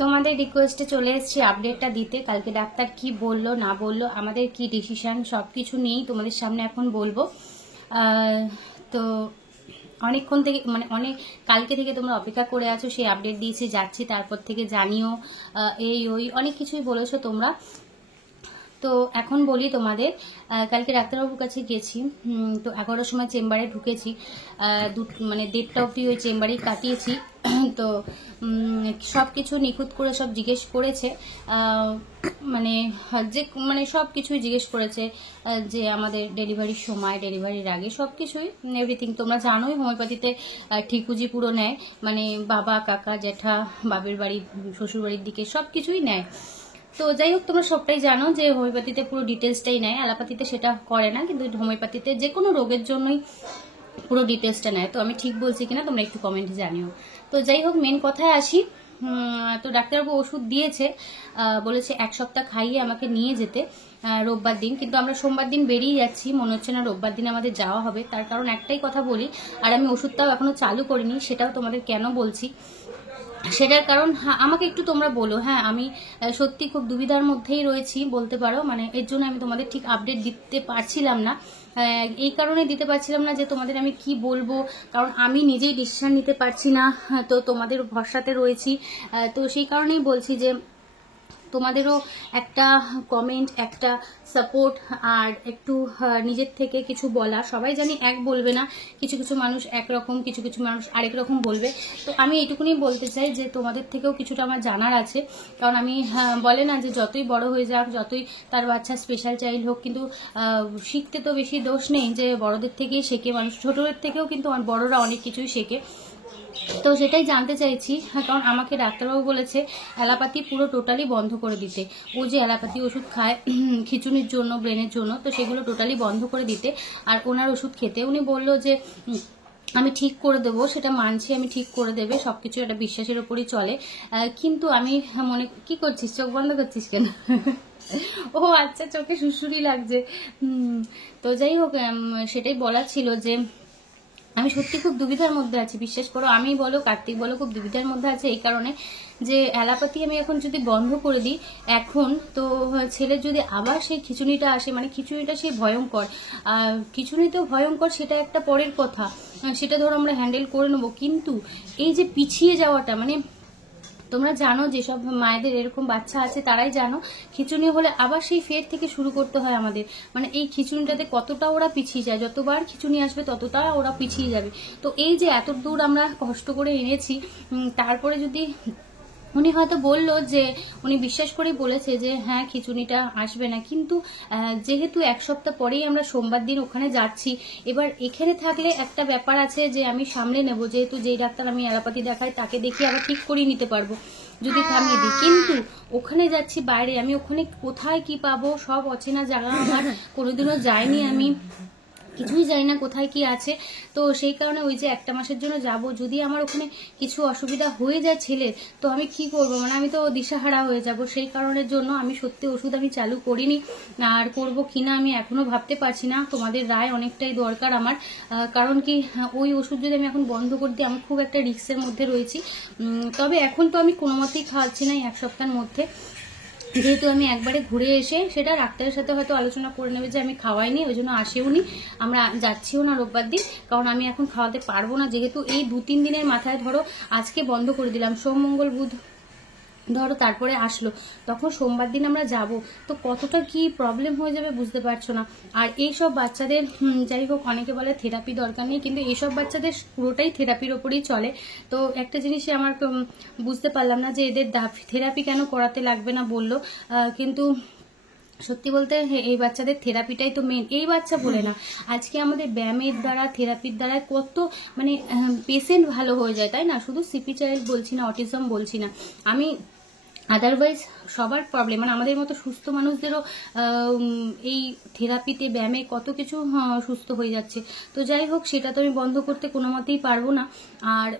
তোমাদের রিকোয়েস্টে চলে এসেছি আপডেটটা দিতে। কালকে ডাক্তার কি বললো না বললো, আমাদের কি ডিসিশন, সব কিছু নিয়েই তোমাদের সামনে এখন বলবো। তো অনেকক্ষণ থেকে অনেক কালকে থেকে তোমরা অপেক্ষা করে আছো, সেই আপডেট দিয়েছি, যাচ্ছি, তারপর থেকে জানিও এই ওই অনেক কিছুই বলেছো তোমরা। তো এখন বলি তোমাদের, কালকে ডাক্তারবাবুর কাছে গেছি, তো 11টার সময় চেম্বারে ঢুকেছি, 1:30টা অবধি ওই চেম্বারেই কাটিয়েছি। তো সব কিছু নিখুঁত করে সব জিজ্ঞেস করেছে, মানে সব কিছুই জিজ্ঞেস করেছে, যে আমাদের ডেলিভারির সময়, ডেলিভারির আগে সব কিছুই এভরিথিং। তোমরা জানোই হোমিওপ্যাথিতে ঠিকুজি পুরো নেয়, মানে বাবা, কাকা, জ্যাঠা, বাবের বাড়ি, শ্বশুর বাড়ির দিকে সব কিছুই নেয়। তো যাই হোক, তোমরা সবটাই জানো যে হোমিওপ্যাথিতে পুরো ডিটেলসটাই নেয়, অ্যালোপ্যাথিতে সেটা করে না, কিন্তু হোমিওপ্যাথিতে যে কোনো রোগের জন্যই পুরো ডিটেলসটা নেয়। তো আমি ঠিক বলছি কিনা তোমরা একটু কমেন্টে জানিও। তো যাই হোক, মেন কথায় আসি। তো ডাক্তারবাবু ওষুধ দিয়েছে, বলেছে 1 সপ্তাহ খাইয়ে আমাকে নিয়ে যেতে রোববার দিন, কিন্তু আমরা সোমবার দিন বেরিয়ে যাচ্ছি, মনে হচ্ছে না রোববার দিন আমাদের যাওয়া হবে। তার কারণ একটাই কথা বলি, আর আমি ওষুধটাও এখনো চালু করিনি, সেটাও তোমাদের কেন বলছি সেটার কারণ আমাকে একটু তোমরা বলো। হ্যাঁ, আমি সত্যি খুব দুবিধার মধ্যেই রয়েছি বলতে পারো, মানে এর জন্য আমি তোমাদের ঠিক আপডেট দিতে পারছিলাম না। এই কারণে দিতে পারছিলাম না যে তোমাদের আমি কি বলবো, কারণ আমি নিজেই ডিসিশন নিতে পারছি না, তো তোমাদের ভরসাতে রয়েছি। তো সেই কারণেই বলছি যে তোমাদেরও একটা কমেন্ট, একটা সাপোর্ট, আর একটু নিজের থেকে কিছু বলা। সবাই জানি এক বলবে না, কিছু কিছু মানুষ একরকম, কিছু কিছু মানুষ আরেক রকম বলবে। তো আমি এটুকুনি বলতে চাই যে তোমাদের থেকেও কিছুটা আমার জানার আছে, কারণ আমি বলে না যে যতই বড় হয়ে যাক, যতই তার বাচ্চা স্পেশাল চাইল্ড হোক, কিন্তু শিখতে তো বেশি দোষ নেই, যে বড়দের থেকেই শেখে মানুষ, ছোটদের থেকেও কিন্তু বড়রা অনেক কিছুই শেখে। তো সেটাই জানতে চাইছি, কারণ আমাকে ডাক্তারবাবু বলেছে অ্যালোপ্যাথি পুরো টোটালি বন্ধ করে দিতে। ও যে অ্যালোপ্যাথি ওষুধ খায় খিঁচুনির জন্য, ব্রেনের জন্য, তো সেগুলো টোটালি বন্ধ করে দিতে, আর ওনার ওষুধ খেতে। উনি বললো যে আমি ঠিক করে দেবো, সেটা মানছি, আমি ঠিক করে দেবে, সবকিছু একটা বিশ্বাসের ওপরই চলে। কিন্তু আমি মনে, কি করছিস, চোখ বন্ধ করছিস কেন? ও আচ্ছা, চোখে সুরসুরি লাগছে। তো যাই হোক, সেটাই বলা ছিল যে আমি সত্যি খুব দুবিধার মধ্যে আছি, বিশ্বাস করো। আমি বলো, কার্তিক বলো, খুব দুবিধার মধ্যে আছে এই কারণে যে অ্যালোপ্যাথি আমি এখন যদি বন্ধ করে দিই এখন, তো ছেলের যদি আবার সেই খিচুনিটা আসে, মানে খিচুনিটা সেই ভয়ঙ্কর, খিচুনি তো ভয়ঙ্কর, সেটা একটা পরের কথা, সেটা ধরো আমরা হ্যান্ডেল করে নেবো, কিন্তু এই যে পিছিয়ে যাওয়াটা, মানে তোমরা জানো যেসব মায়েদের এরকম বাচ্চা আছে তারাই জানো, খিচুনি হলে আবার সেই ফের থেকে শুরু করতে হয় আমাদের, মানে এই খিচুনিটাতে কতটা ওরা পিছিয়ে যায়, যতবার খিচুনি আসবে ততটা ওরা পিছিয়ে যাবে। তো এই যে এত দূর আমরা কষ্ট করে এনেছি, তারপরে যদি উনি হয়তো বললো যে, উনি বিশ্বাস করেই বলেছে যে হ্যাঁ খিচুনিটা আসবে না, কিন্তু যেহেতু 1 সপ্তাহ পরেই আমরা সোমবার দিন ওখানে যাচ্ছি, এবার এখানে থাকলে একটা ব্যাপার আছে যে আমি সামলে নেব, যেহেতু যেই ডাক্তার আমি অ্যালোপ্যাথি দেখাই তাকে দেখিয়ে আবার ঠিক করিয়ে নিতে পারবো যদি থামিয়ে দিই, কিন্তু ওখানে যাচ্ছি বাইরে, আমি ওখানে কোথায় কি পাবো, সব অচেনা জায়গা, আমার কোনোদিনও যাইনি, আমি কিছুই জানি না কোথায় কি আছে। তো সেই কারণে ওই যে 1 মাসের জন্য যাব, যদি আমার ওখানে কিছু অসুবিধা হয়ে যায় ছেলের, তো আমি কি করবো, মানে আমি তো দিশাহারা হয়ে যাব। সেই কারণের জন্য আমি সত্যি ওষুধ আমি চালু করিনি, আর করব কিনা আমি এখনো ভাবতে পারছি না। তোমাদের রায় অনেকটাই দরকার আমার, কারণ কি ওই ওষুধ যদি আমি এখন বন্ধ করে দিই, আমি খুব একটা রিস্কের মধ্যে রয়েছি। তবে এখন তো আমি কোনো মতেই খাওয়াচ্ছি না এই 1 সপ্তাহের মধ্যে, যেহেতু আমি একবারে ঘুরে এসে সেটা ডাক্তারের সাথে হয়তো আলোচনা করে নেবে যে আমি খাওয়াইনি, ওই জন্য আসেও নি, আমরা যাচ্ছিও না রোববার দিন, কারণ আমি এখন খাওয়াতে পারবো না, যেহেতু এই 2-3 দিনের মাথায় ধরো আজকে বন্ধ করে দিলাম, সোম মঙ্গল বুধ ধরো তারপরে আসলো, তখন সোমবার দিন আমরা যাব, তো কতটা কি প্রবলেম হয়ে যাবে বুঝতে পারছো না। আর এইসব বাচ্চাদের যাই হোক, অনেকে বলে থেরাপি দরকার নেই, কিন্তু এইসব বাচ্চাদের পুরোটাই থেরাপির ওপরেই চলে। তো একটা জিনিসই আমার বুঝতে পারলাম না যে এদের থেরাপি কেন করাতে লাগবে না বললো, কিন্তু সত্যি বলতে এই বাচ্চাদের থেরাপিটাই তো মেন। এই বাচ্চা বলে না, আজকে আমাদের ব্যায়ামের দ্বারা, থেরাপির দ্বারা কত মানে পেশেন্ট ভালো হয়ে যায়, তাই না? শুধু সিপি চাইল্ড বলছি না, অটিজম বলছি না আমি, আদারওয়াইজ সবার প্রবলেম, মানে আমাদের মতো সুস্থ মানুষদেরও এই থেরাপিতে, ব্যায়ামে কত কিছু সুস্থ হয়ে যাচ্ছে। তো যাই হোক, সেটা তো আমি বন্ধ করতে কোনো মতেই পারবো না। আর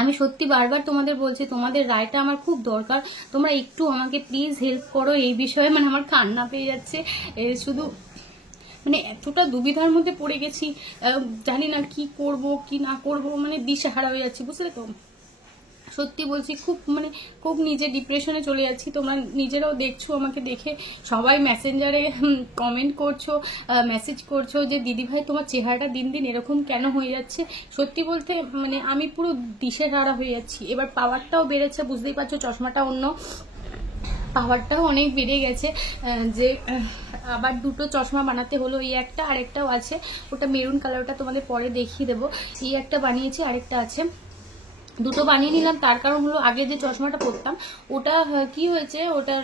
আমি সত্যি বারবার তোমাদের বলছি, তোমাদের রায়টা আমার খুব দরকার, তোমরা একটু আমাকে প্লিজ হেল্প করো এই বিষয়ে, মানে আমার কান্না পেয়ে যাচ্ছে শুধু, মানে এতটা দুবিধার মধ্যে পড়ে গেছি, জানি না কি করব কি না করব, মানে দিশেহারা হয়ে যাচ্ছি, বুঝলে তো। সত্যি বলছি খুব নিজে ডিপ্রেশনে চলে যাচ্ছি। তোমরা নিজেরাও দেখছো, আমাকে দেখে সবাই মেসেঞ্জারে কমেন্ট করছো, মেসেজ করছো যে দিদিভাই তোমার চেহারাটা দিন দিন এরকম কেন হয়ে যাচ্ছে। সত্যি বলতে আমি পুরো দিশেহারা হয়ে যাচ্ছি। এবার পাওয়ারটাও বেড়েছে, বুঝতেই পারছো, চশমাটা অন্য পাওয়ারটাও অনেক বেড়ে গেছে, যে আবার দুটো চশমা বানাতে হলো। এই একটা আরেকটাও আছে, ওটা মেরুন কালারটা তোমাদের পরে দেখিয়ে দেবো। এই একটা বানিয়েছি, আরেকটা আছে, দুটো বানিয়ে নিলাম। তার কারণ হলো আগে যে চশমাটা পরতাম ওটা কি হয়েছে, ওটার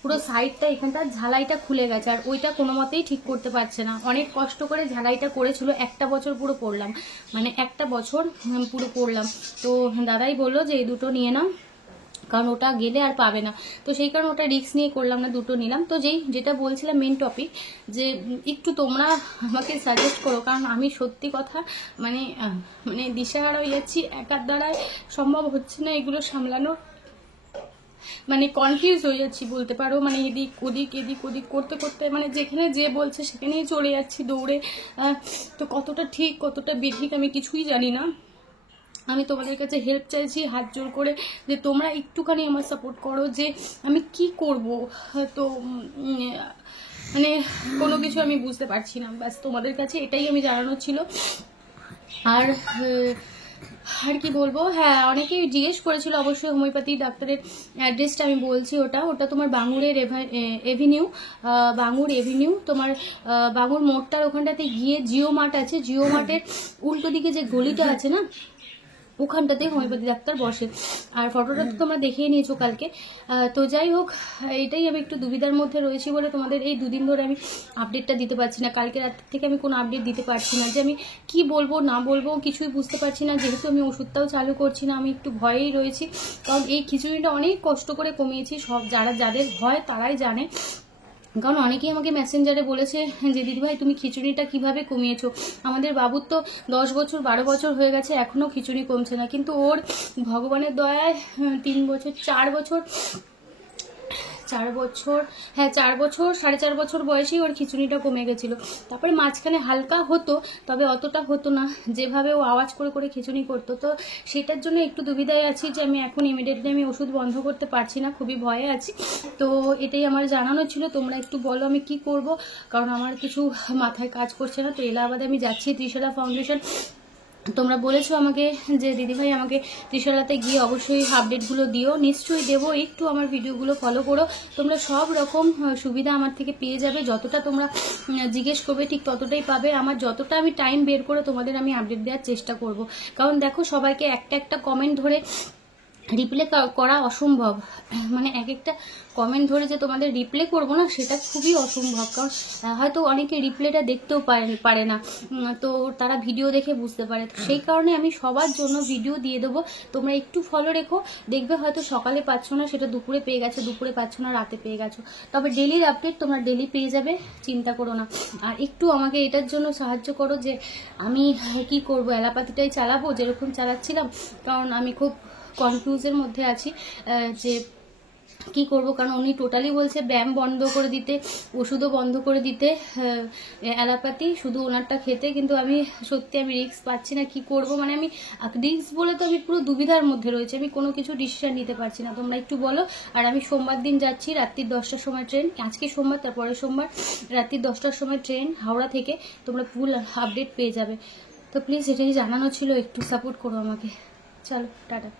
পুরো সাইডটা এখানটা ঝালাইটা খুলে গেছে, আর ওইটা কোনো মতেই ঠিক করতে পারছে না। অনেক কষ্ট করে ঝালাইটা করেছিল, একটা বছর পুরো পরলাম, একটা বছর পুরো পরলাম। তো দাদাই বললো যে এই দুটো নিয়ে নাও, কারণ ওটা গেলে আর পাবে না। তো সেই কারণে ওটা রিস্ক নিয়ে করলাম না, দুটো নিলাম। তো যেটা বলছিলাম মেন টপিক, যে একটু তোমরা আমাকে সাজেস্ট করো, কারণ আমি সত্যি কথা দিশেহারা হয়ে যাচ্ছি, একার দ্বারায় সম্ভব হচ্ছে না এগুলো সামলানো, কনফিউজ হয়ে যাচ্ছি বলতে পারো। এদিক ওদিক করতে করতে যেখানে যে বলছে সেখানেই চলে যাচ্ছি দৌড়ে। তো কতটা ঠিক কতটা বেঠিক আমি কিছুই জানি না। আমি তোমাদের কাছে হেল্প চাইছি হাত জোর করে, যে তোমরা একটুখানি আমার সাপোর্ট করো, যে আমি কি করব। তো কোনো কিছু আমি বুঝতে পারছি না। ব্যাস তোমাদের কাছে এটাই আমি জানানো ছিল। আর কি বলবো, হ্যাঁ, অনেকেই জিজ্ঞেস করেছিল অবশ্যই হোমিওপ্যাথি ডাক্তারের অ্যাড্রেসটা আমি বলছি। ওটা তোমার বাঙুরের এভিনিউ, বাঙুর এভিনিউ, তোমার বাঙুর মোড়টার ওখানটাতে গিয়ে জিও মার্ট আছে, জিও মার্টের উল্টো দিকে যে গলিটা আছে না, ওখানটাতে হোমিওপ্যাথি ডাক্তার বসে। আর ফটোটা তো তোমরা দেখিয়ে নিয়েছো কালকে। তো যাই হোক, এটাই আমি একটু দুবিধার মধ্যে রয়েছি বলে তোমাদের এই দুদিন ধরে আমি আপডেটটা দিতে পারছি না। কালকে রাত থেকে আমি কোনো আপডেট দিতে পারছি না, যে আমি কি বলবো না বলবো কিছুই বুঝতে পারছি না। যেহেতু আমি ওষুধটাও চালু করছি না, আমি একটু ভয়েই রয়েছি, কারণ এই খিচুড়িটা অনেক কষ্ট করে কমিয়েছি। যাদের হয় তারাই জানে, কারণ অনেকেই আমাকে মেসেঞ্জারে বলেছে যে দিদিভাই তুমি খিচুড়িটা কিভাবে কমিয়েছো। আমাদের বাবুর তো 10 বছর 12 বছর হয়ে গেছে, এখনো খিচুড়ি কমছে না, কিন্তু ওর ভগবানের দয়ায় 3 বছর 4 বছর 4 বছর, হ্যাঁ 4 বছর 4.5 বছর বয়সেই ওর খিচুড়িটা কমে গেছিলো। তারপরে মাঝখানে হালকা হতো, তবে অতটা হতো না যেভাবে ও আওয়াজ করে করে খিচুড়ি করতো। তো সেটার জন্য একটু দুবিধায় আছি, যে আমি এখন ইমিডিয়েটলি আমি ওষুধ বন্ধ করতে পারছি না, খুবই ভয়ে আছি। তো এটাই আমার জানানো ছিল, তোমরা একটু বলো আমি কি করব, কারণ আমার কিছু মাথায় কাজ করছে না। তো এলাহাবাদে আমি যাচ্ছি ত্রিশালা ফাউন্ডেশন। তোমরা বলেছো আমাকে যে দিদিভাই আমাকে ত্রিশালাতে গিয়ে অবশ্যই আপডেটগুলো দিও, নিশ্চয়ই দেবো। একটু আমার ভিডিওগুলো ফলো করো, তোমরা সব রকম সুবিধা আমার থেকে পেয়ে যাবে। যতটা তোমরা জিজ্ঞেস করবে ঠিক ততটাই পাবে। আমার যতটা আমি টাইম বের করে তোমাদের আমি আপডেট দেওয়ার চেষ্টা করব, কারণ দেখো সবাইকে একটা কমেন্ট ধরে রিপ্লে করা অসম্ভব। এক একটা কমেন্ট ধরে যে তোমাদের রিপ্লে করবো না, সেটা খুবই অসম্ভব, কারণ হয়তো অনেকে রিপ্লেটা দেখতেও পারে না, তো তারা ভিডিও দেখে বুঝতে পারে। তো সেই কারণে আমি সবার জন্য ভিডিও দিয়ে দেবো, তোমরা একটু ফলো রেখো। দেখবে হয়তো সকালে পাচ্ছ না, সেটা দুপুরে পেয়ে গেছো, দুপুরে পাচ্ছ না রাতে পেয়ে গেছো, তবে ডেলির আপডেট তোমরা ডেলি পেয়ে যাবে, চিন্তা করো না। আর একটু আমাকে এটার জন্য সাহায্য করো, যে আমি কি করব, অ্যালোপ্যাথিটাই চালাবো যেরকম চালাচ্ছিলাম, কারণ আমি খুব কনফিউজের মধ্যে আছি যে কি করব। কারণ উনি টোটালি বলছে ব্যায়াম বন্ধ করে দিতে, ওষুধও বন্ধ করে দিতে, অ্যালোপ্যাথি শুধু ওনারটা খেতে, কিন্তু আমি সত্যি রিস্ক পাচ্ছি না, কি করব। আমি রিস্ক বলে তো আমি পুরো দুবিধার মধ্যে রয়েছে, আমি কোনো কিছু ডিসিশন নিতে পারছি না, তোমরা একটু বলো। আর আমি সোমবার দিন যাচ্ছি, রাত্রি 10টার সময় ট্রেন, আজকে সোমবার তারপরে সোমবার রাত্রি 10টার সময় ট্রেন হাওড়া থেকে, তোমরা ফুল আপডেট পেয়ে যাবে। তো প্লিজ এটাই জানানো ছিল, একটু সাপোর্ট করো আমাকে। চলো টাটা।